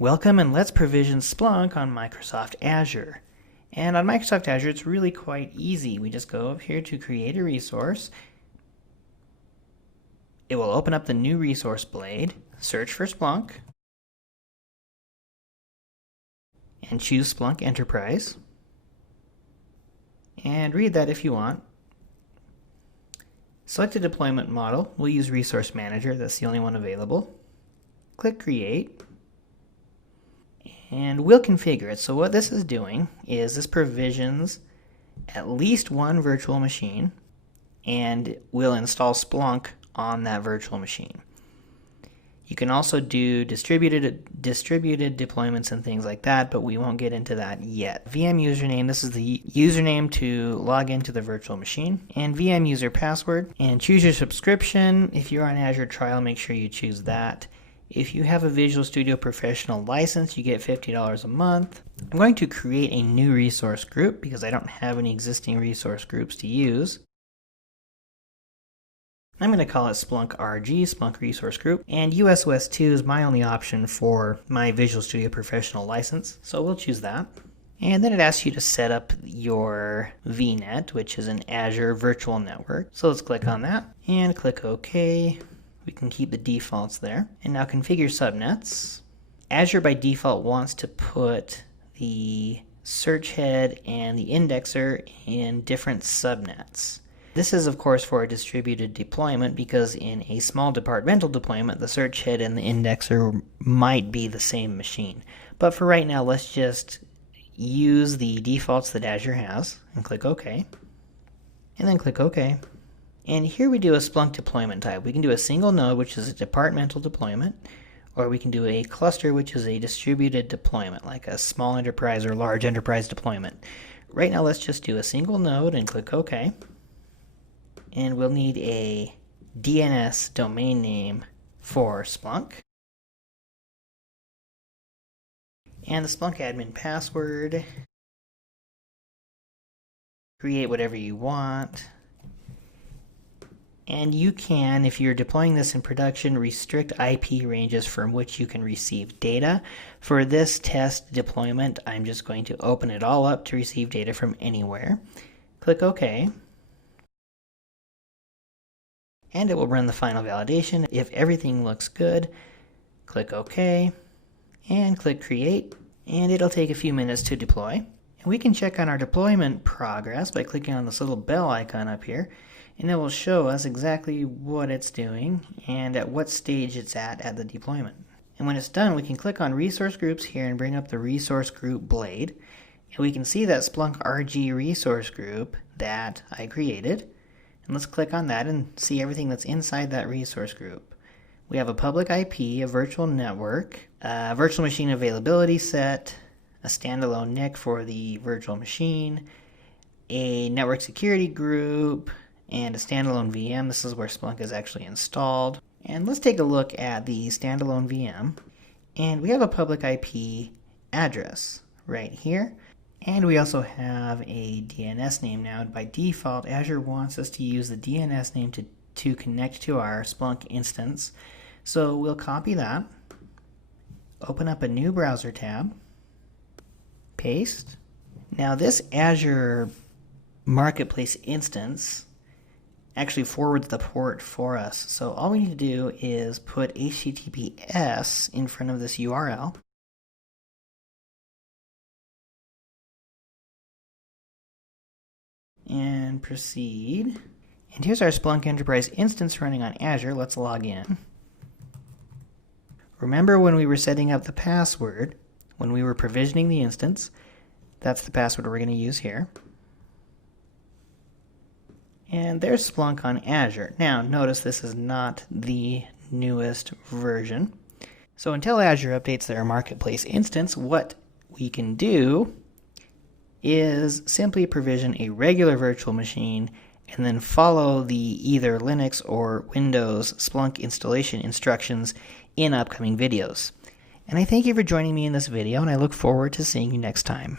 Welcome, and let's provision Splunk on Microsoft Azure. And on Microsoft Azure, it's really quite easy. We just go up here to create a resource. It will open up the new resource blade, search for Splunk, and choose Splunk Enterprise. And read that if you want. Select a deployment model. We'll use Resource Manager. That's the only one available. Click Create. And we'll configure it. So what this is doing is this provisions at least one virtual machine and will install Splunk on that virtual machine. You can also do distributed deployments and things like that, but we won't get into that yet. VM username, this is the username to log into the virtual machine, and VM user password, and choose your subscription. If you're on Azure Trial, make sure you choose that. If you have a Visual Studio Professional license, you get $50 a month. I'm going to create a new resource group because I don't have any existing resource groups to use. I'm going to call it Splunk RG, Splunk Resource Group, and US West 2 is my only option for my Visual Studio Professional license, so we'll choose that. And then it asks you to set up your VNet, which is an Azure Virtual Network. So let's click on that and click OK. We can keep the defaults there. And now configure subnets. Azure by default wants to put the search head and the indexer in different subnets. This is, of course, for a distributed deployment because in a small departmental deployment, the search head and the indexer might be the same machine. But for right now, let's just use the defaults that Azure has and click OK. And then click OK. And here we do a Splunk deployment type. We can do a single node, which is a departmental deployment, or we can do a cluster, which is a distributed deployment, like a small enterprise or large enterprise deployment. Right now, let's just do a single node and click OK. And we'll need a DNS domain name for Splunk. And the Splunk admin password. Create whatever you want. And you can, if you're deploying this in production, restrict IP ranges from which you can receive data. For this test deployment, I'm just going to open it all up to receive data from anywhere. Click OK. And it will run the final validation. If everything looks good, click OK, and click Create, and it'll take a few minutes to deploy. And we can check on our deployment progress by clicking on this little bell icon up here, and it will show us exactly what it's doing and at what stage it's at the deployment. And when it's done, we can click on Resource Groups here and bring up the Resource Group blade, and we can see that Splunk RG resource group that I created. And let's click on that and see everything that's inside that resource group. We have a public IP, a virtual network, a virtual machine availability set, a standalone NIC for the virtual machine, a network security group, and a standalone VM. This is where Splunk is actually installed. And let's take a look at the standalone VM. And we have a public IP address right here. And we also have a DNS name now. By default, Azure wants us to use the DNS name to connect to our Splunk instance. So we'll copy that, open up a new browser tab, paste. Now this Azure Marketplace instance actually forwards the port for us. So all we need to do is put HTTPS in front of this URL. And proceed. And here's our Splunk Enterprise instance running on Azure. Let's log in. Remember when we were setting up the password, when we were provisioning the instance, that's the password we're going to use here. And there's Splunk on Azure. Now notice this is not the newest version. So until Azure updates their Marketplace instance, what we can do is simply provision a regular virtual machine and then follow the either Linux or Windows Splunk installation instructions in upcoming videos. And I thank you for joining me in this video, and I look forward to seeing you next time.